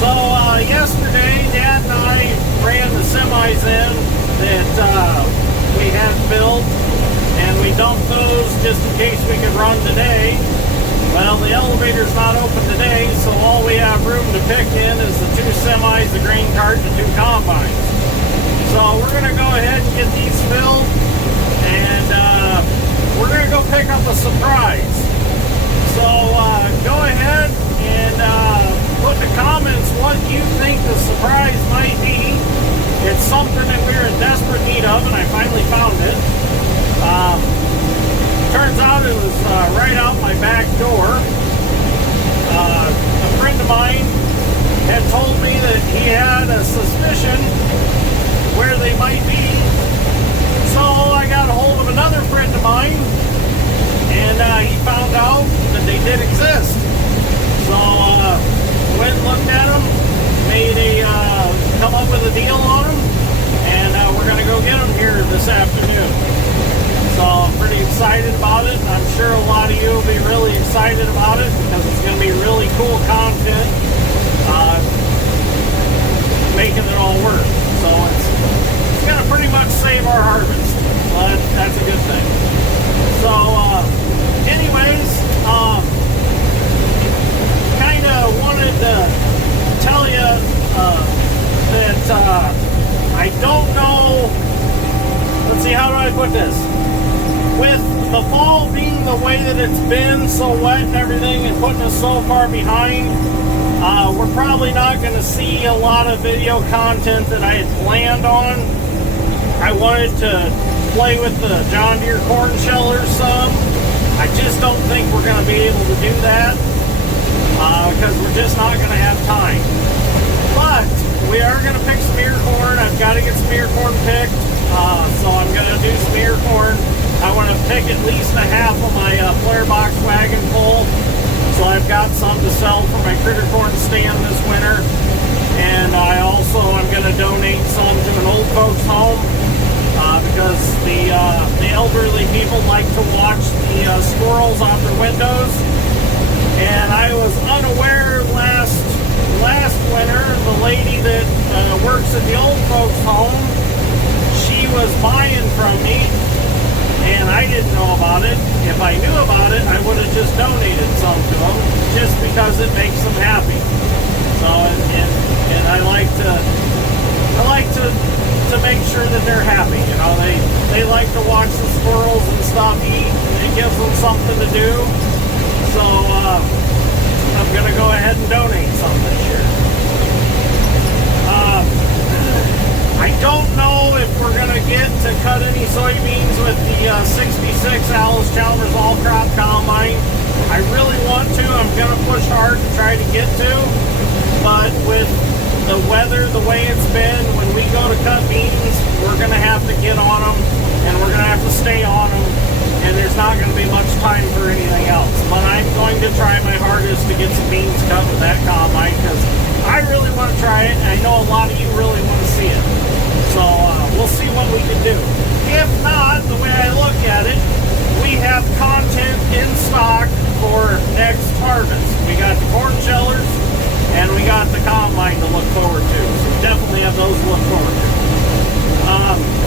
Yesterday, Dad and I ran the semis in that we had built, and we dumped those just in case we could run today. Well, the elevator's not open today, so all we have room to pick in is the 2 semis, the grain cart, and the 2 combines. So we're going to go ahead and get these filled, and we're going to go pick up a surprise. So go ahead and put in the comments what you think the surprise might be. It's something that we're in desperate need of, and I finally found it. Turns out it was right out my back door. A friend of mine had told me that he had a suspicion where they might be. So I got a hold of another friend of mine, and he found out that they did exist. So went and looked at them, made a come up with a deal on them, and we're going to go get them here this afternoon. So I'm pretty excited about it. I'm sure a lot of you will be really excited about it because it's going to be really cool content, making it all work. So it's going to pretty much save our harvest. Well, that's a good thing. So anyways, kind of wanted to tell you that I don't know. Let's see, how do I put this? With the fall being the way that it's been, so wet and everything, and putting us so far behind, we're probably not going to see a lot of video content that I had planned on. I wanted to play with the John Deere corn shellers some. I just don't think we're going to be able to do that because we're just not going to have time. But we are going to pick some ear corn. I've got to get some ear corn picked, so I'm going to do some ear corn. I want to pick at least a half of my flare box wagon full, so I've got some to sell for my critter corn stand this winter. And I also am going to donate some to an old folks home because the elderly people like to watch the squirrels out their windows. And I was unaware last winter, the lady that works at the old folks home, she was buying from me. And I didn't know about it. If I knew about it, I would have just donated some to them, just because it makes them happy. So, and I like to make sure that they're happy. You know, they like to watch the squirrels and stuff eat. It gives them something to do. So I'm gonna go ahead and donate some this year. I don't know if we're going to get to cut any soybeans with the 66 Alice Chalmers all-crop combine. I really want to. I'm going to push hard to try to get to. But with the weather the way it's been, when we go to cut beans, we're going to have to get on them, and we're going to have to stay on them, and there's not going to be much time for anything else. But I'm going to try my hardest to get some beans cut with that combine because I really want to try it, and I know a lot of you really want to see it. So we'll see what we can do. If not, the way I look at it, we have content in stock for next harvest. We got the corn shellers and we got the combine to look forward to. So we definitely have those to look forward to.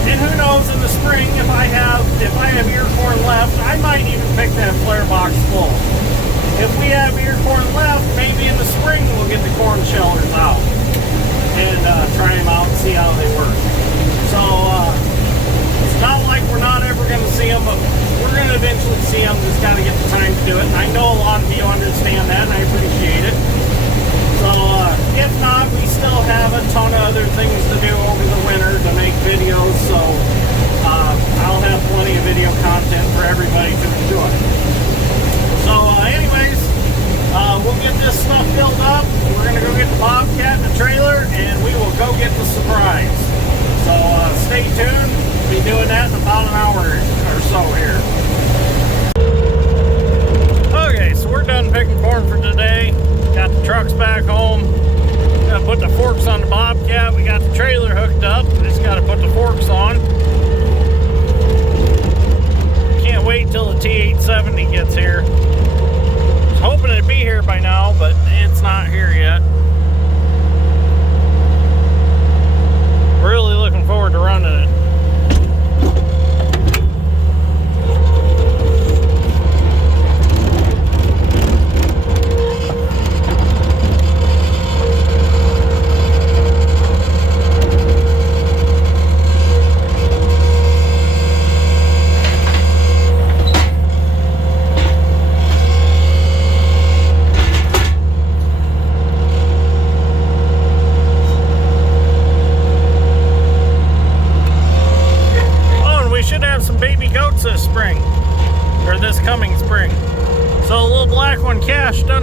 And who knows, in the spring, if I have ear corn left, I might even pick that flare box full. If we have ear corn left, maybe in the spring we'll get the corn shellers out and try them out and see how they work. So it's not like we're not ever going to see them, but we're going to eventually see them. Just got to get the time to do it. And I know a lot of you understand that, and I appreciate it. So if not, we still have a ton of other things to do over the winter to make videos. So I'll have plenty of video content for everybody to enjoy. So anyways, we'll get this stuff filled up. We're going to go get the Bobcat in the trailer, and we will go get the surprise. So stay tuned. We'll be doing that in about an hour or so here. Okay, so we're done picking corn for today. Got the trucks back home. Gotta put the forks on the Bobcat. We got the trailer hooked up. Just gotta put the forks on. Can't wait till the T870 gets here. Was hoping it'd be here by now, but it's not here yet.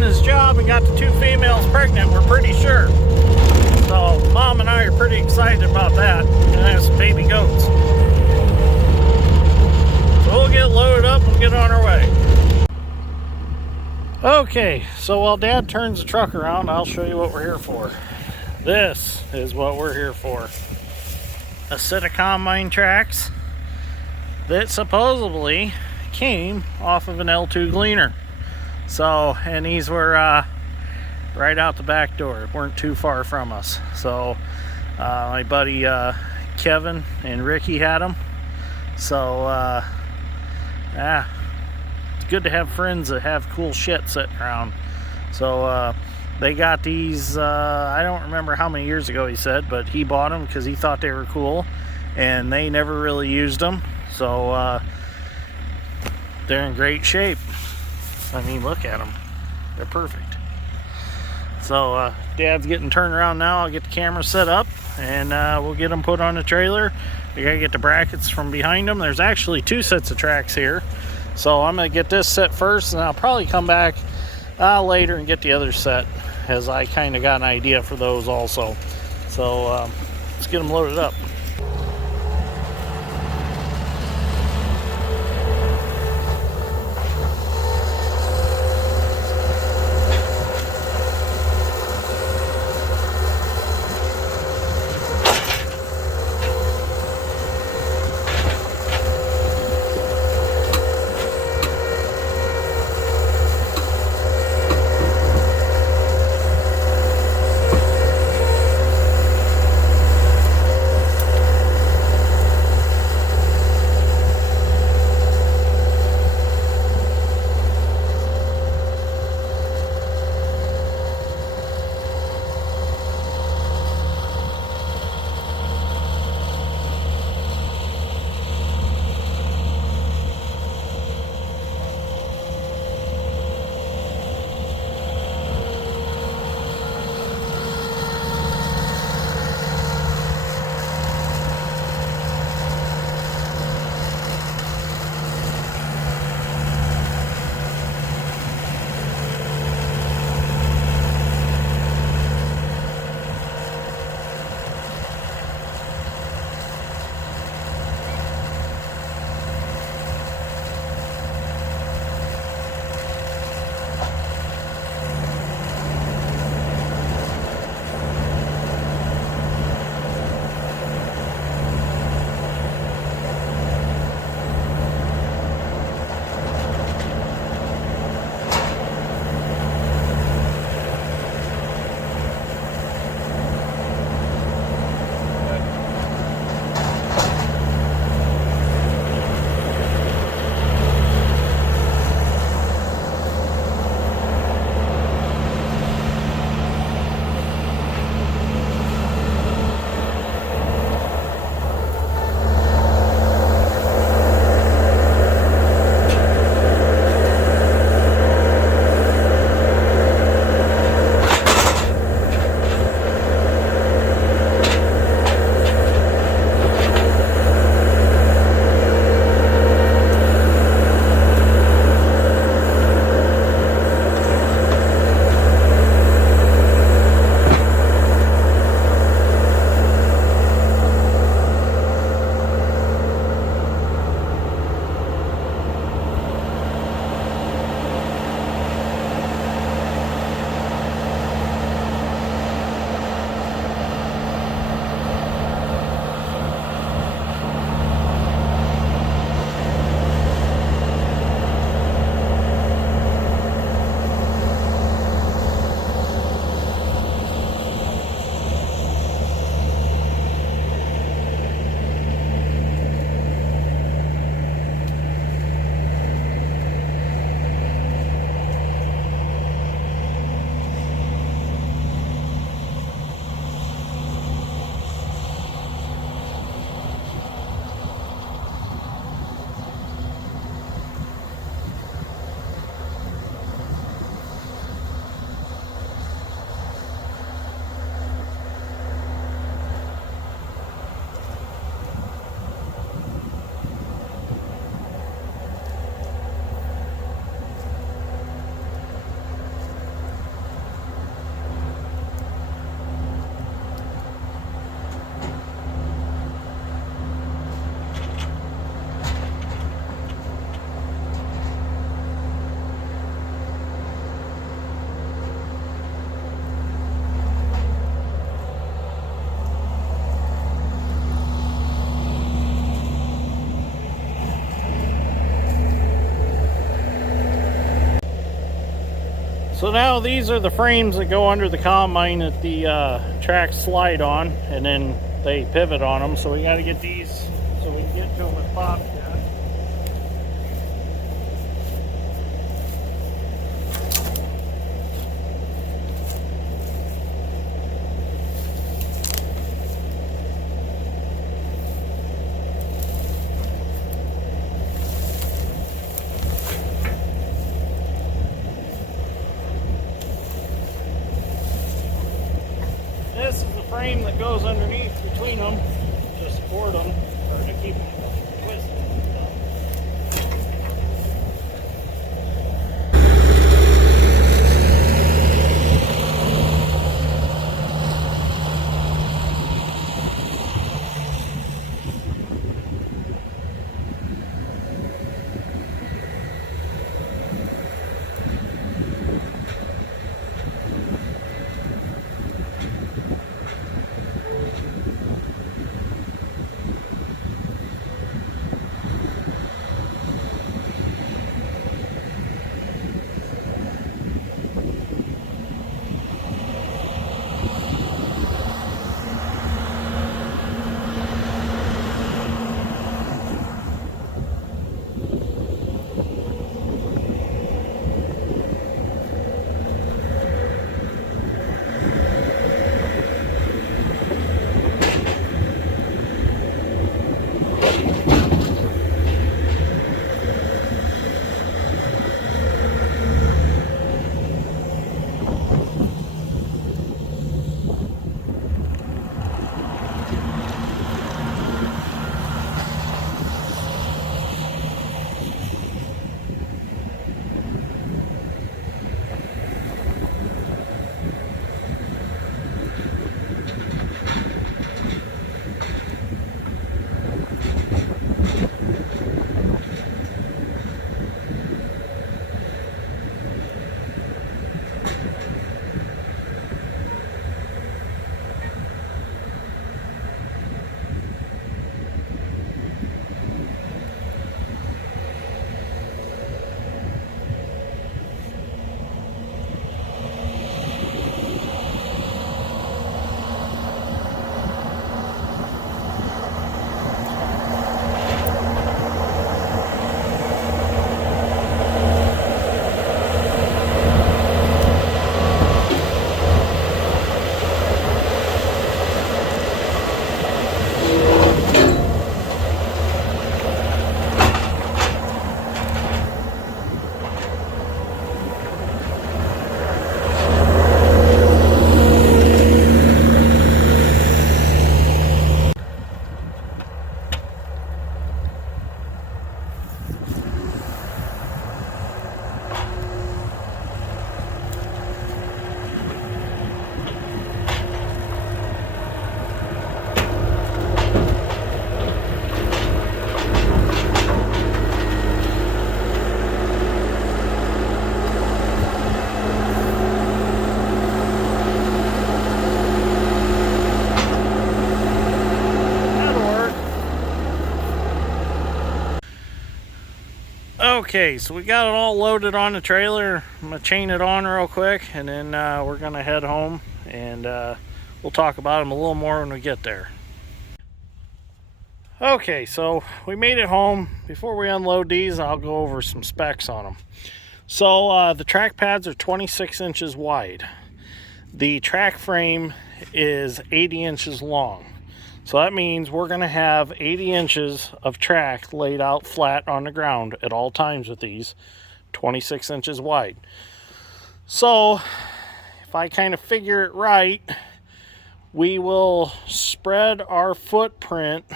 doing his job and got the 2 females pregnant, we're pretty sure. So Mom and I are pretty excited about that. And have some baby goats. So we'll get loaded up and get on our way. Okay, so while Dad turns the truck around, I'll show you what we're here for. This is what we're here for. A set of combine tracks that supposedly came off of an L2 Gleaner. So, and these were right out the back door, weren't too far from us. So my buddy Kevin and Ricky had them. So yeah, it's good to have friends that have cool shit sitting around. So they got these, I don't remember how many years ago he said, but he bought them because he thought they were cool, and they never really used them. So they're in great shape. I mean, look at them. They're perfect. So Dad's getting turned around now. I'll get the camera set up, and we'll get them put on the trailer. We gotta get the brackets from behind them. There's actually 2 sets of tracks here. So I'm gonna get this set first, and I'll probably come back later and get the other set, as I kind of got an idea for those also. So let's get them loaded up. So now these are the frames that go under the combine that the tracks slide on, and then they pivot on them. So we got to get these so we can get to them with Bobcat. This is the frame that goes underneath between them to support them, or to keep them twisted and stuff. Okay, so we got it all loaded on the trailer. I'm gonna chain it on real quick, and then we're gonna head home, and we'll talk about them a little more when we get there. Okay, so we made it home. Before we unload these, I'll go over some specs on them. So the track pads are 26 inches wide. The track frame is 80 inches long. So that means we're going to have 80 inches of track laid out flat on the ground at all times with these, 26 inches wide. So if I kind of figure it right, we will spread our footprint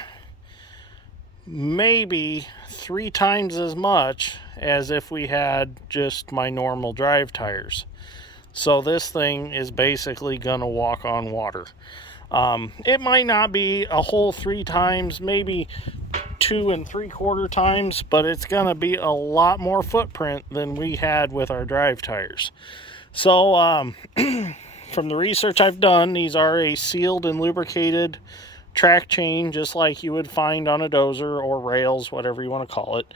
maybe 3 times as much as if we had just my normal drive tires. So this thing is basically going to walk on water. It might not be a whole 3 times, maybe 2 3/4 times, but it's going to be a lot more footprint than we had with our drive tires. So from the research I've done, these are a sealed and lubricated track chain, just like you would find on a dozer or rails, whatever you want to call it.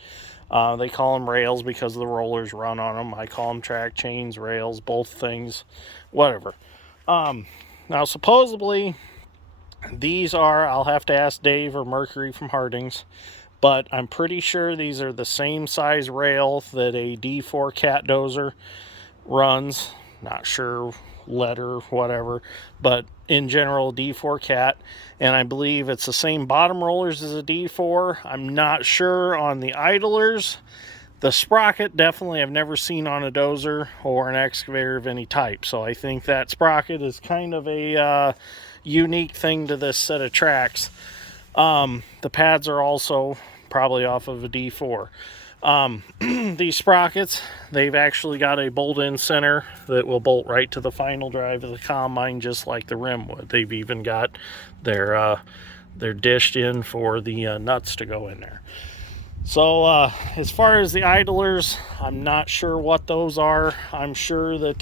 They call them rails because the rollers run on them. I call them track chains, rails, both things, whatever. Now, supposedly, these are, I'll have to ask Dave or Mercury from Harding's, but I'm pretty sure these are the same size rail that a D4 cat dozer runs. Not sure letter, whatever, but in general, D4 cat. And I believe it's the same bottom rollers as a D4. I'm not sure on the idlers. The sprocket, definitely I've never seen on a dozer or an excavator of any type. So I think that sprocket is kind of a unique thing to this set of tracks. The pads are also probably off of a D4. These sprockets, they've actually got a bolt-in center that will bolt right to the final drive of the combine, just like the rim would. They've even got their dished in for the nuts to go in there. So as far as the idlers, I'm not sure what those are. I'm sure that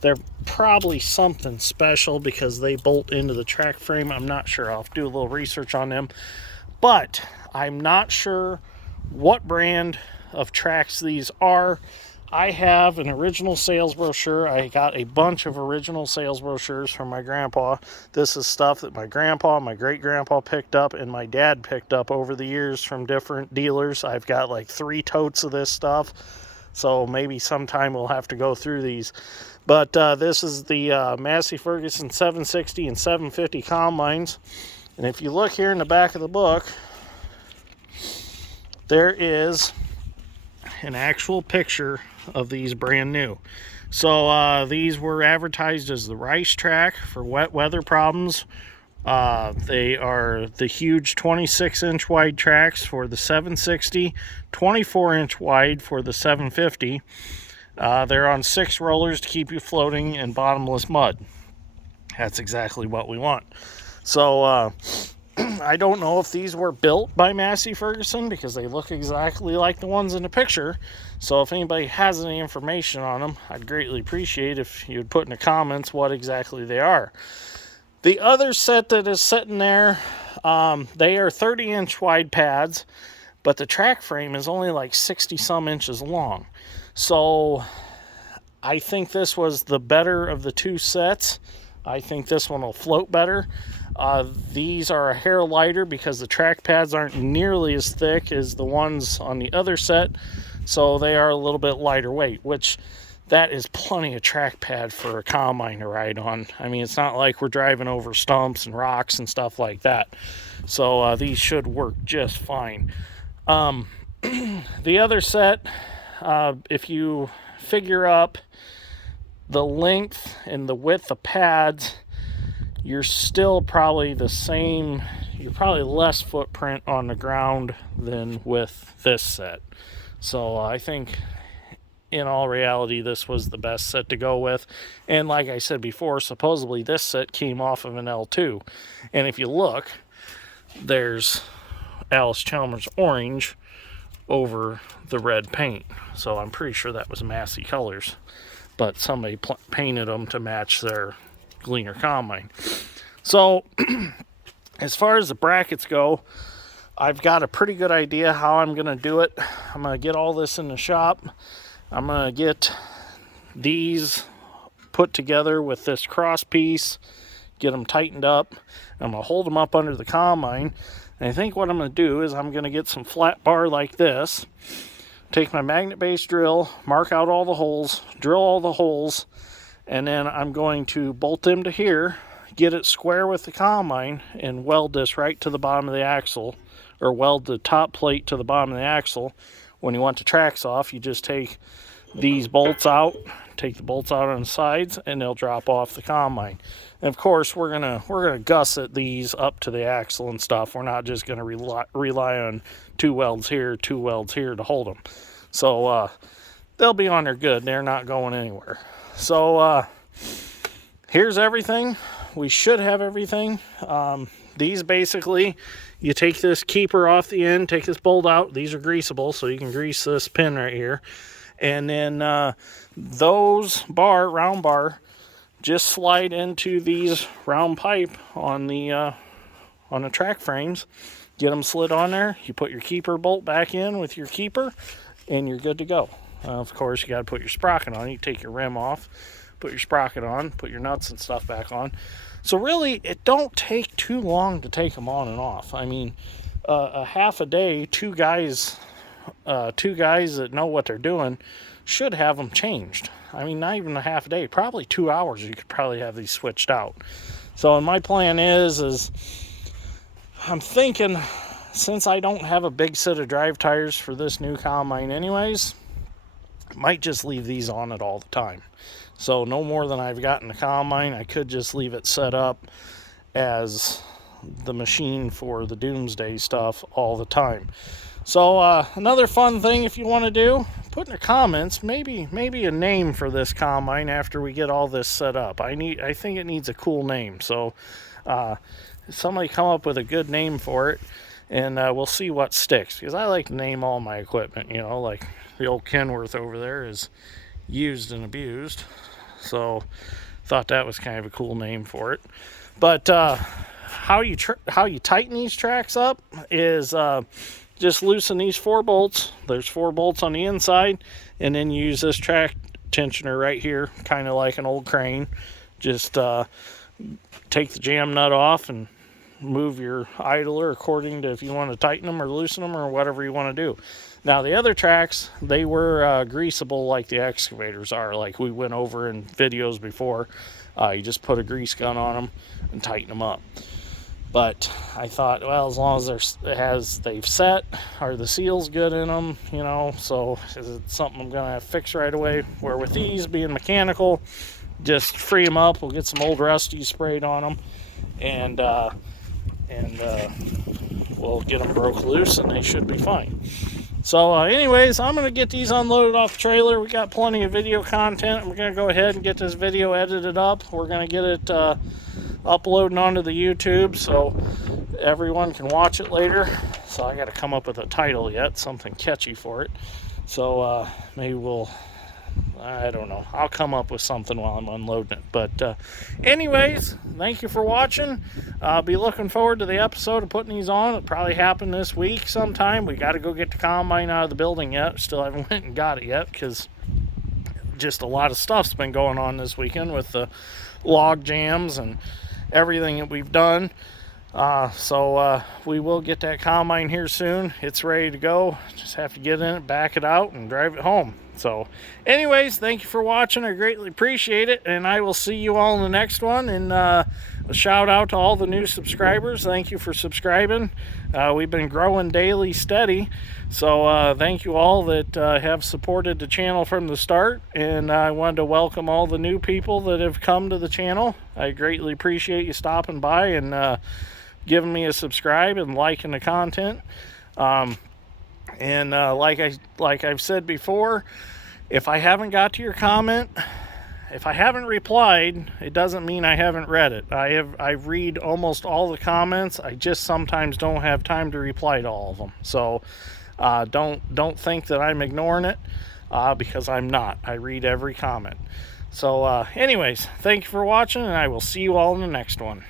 they're probably something special because they bolt into the track frame. I'm not sure. I'll have to do a little research on them. But I'm not sure what brand of tracks these are. I have an original sales brochure. I got a bunch of original sales brochures from my grandpa. This is stuff that my grandpa, my great-grandpa picked up, and my dad picked up over the years from different dealers. I've got like 3 totes of this stuff, so maybe sometime we'll have to go through these. But this is the Massey Ferguson 760 and 750 combines. And if you look here in the back of the book, there is an actual picture of these brand new. So these were advertised as the Rice track for wet weather problems. They are the huge 26-inch wide tracks for the 760, 24-inch wide for the 750. They're on 6 rollers to keep you floating in bottomless mud. That's exactly what we want. So I don't know if these were built by Massey Ferguson because they look exactly like the ones in the picture. So if anybody has any information on them, I'd greatly appreciate if you would put in the comments what exactly they are. The other set that is sitting there, they are 30-inch wide pads, but the track frame is only like 60-some inches long. So I think this was the better of the 2 sets. I think this one will float better. These are a hair lighter because the track pads aren't nearly as thick as the ones on the other set, so they are a little bit lighter weight, which that is plenty of track pad for a combine to ride on. I mean, it's not like we're driving over stumps and rocks and stuff like that. So these should work just fine. The other set, if you figure up the length and the width of pads, you're still probably the same. You're probably less footprint on the ground than with this set. So I think in all reality, this was the best set to go with. And like I said before, supposedly this set came off of an L2. And if you look, there's Alice Chalmers orange over the red paint. So I'm pretty sure that was Massey colors. But somebody painted them to match their Gleaner combine. So as far as the brackets go, I've got a pretty good idea how I'm going to do it. I'm going to get all this in the shop. I'm going to get these put together with this cross piece, get them tightened up. I'm going to hold them up under the combine. And I think what I'm going to do is I'm going to get some flat bar like this, take my magnet base drill, mark out all the holes, drill all the holes, and then I'm going to bolt them to here, get it square with the combine, and weld this right to the bottom of the axle, or weld the top plate to the bottom of the axle. When you want the tracks off, you just take these bolts out, take the bolts out on the sides, and they'll drop off the combine. And of course, we're gonna gusset these up to the axle and stuff. We're not just gonna rely on 2 welds here, 2 welds here to hold them. So they'll be on there good. They're not going anywhere. So here's everything. We should have everything. These basically, you take this keeper off the end, take this bolt out. These are greasable, so you can grease this pin right here. And then those round bar, just slide into these round pipe on the on the track frames, get them slid on there. You put your keeper bolt back in with your keeper, and you're good to go. Of course, you got to put your sprocket on. You take your rim off, put your sprocket on, put your nuts and stuff back on. So really, it don't take too long to take them on and off. I mean, a half a day, two guys that know what they're doing should have them changed. I mean, not even a half a day, probably 2 hours. You could probably have these switched out. So, my plan is I'm thinking, since I don't have a big set of drive tires for this new combine anyways, I might just leave these on it all the time. So no more than I've got in the combine. I could just leave it set up as the machine for the doomsday stuff all the time. So another fun thing, if you want to do, put in the comments maybe a name for this combine after we get all this set up. I think it needs a cool name. So somebody come up with a good name for it, and we'll see what sticks, because I like to name all my equipment. You know, like the old Kenworth over there is used and abused, so thought that was kind of a cool name for it. But how you tighten these tracks up is just loosen these 4 bolts. There's 4 bolts on the inside, and then you use this track tensioner right here, kind of like an old crane. Just take the jam nut off and move your idler according to if you want to tighten them or loosen them or whatever you want to do. Now the other tracks, they were greasable like the excavators are, like we went over in videos before. You just put a grease gun on them and tighten them up. But I thought, well, as long as they've set, are the seals good in them, you know, so is it something I'm going to have to fix right away? Where with these being mechanical, just free them up. We'll get some old Rusty sprayed on them, and we'll get them broke loose, and they should be fine. So anyways, I'm going to get these unloaded off the trailer. We got plenty of video content. We're going to go ahead and get this video edited up. We're going to get it uploading onto the YouTube so everyone can watch it later. So I got to come up with a title yet, something catchy for it. So maybe I don't know. I'll come up with something while I'm unloading it. But anyways, thank you for watching. I'll be looking forward to the episode of putting these on. It'll probably happen this week sometime. We got to go get the combine out of the building yet. Still haven't went and got it yet because just a lot of stuff's been going on this weekend with the log jams and everything that we've done. So we will get that combine here soon. It's ready to go. Just have to get in it, back it out, and drive it home. So anyways, thank you for watching. I greatly appreciate it, and I will see you all in the next one. And a shout out to all the new subscribers. Thank you for subscribing. We've been growing daily steady, so thank you all that have supported the channel from the start. And I wanted to welcome all the new people that have come to the channel. I greatly appreciate you stopping by and giving me a subscribe and liking the content. And like I've said before, if I haven't got to your comment, if I haven't replied, it doesn't mean I haven't read it. I read almost all the comments. I just sometimes don't have time to reply to all of them. So don't think that I'm ignoring it, because I'm not. I read every comment. So anyways, thank you for watching, and I will see you all in the next one.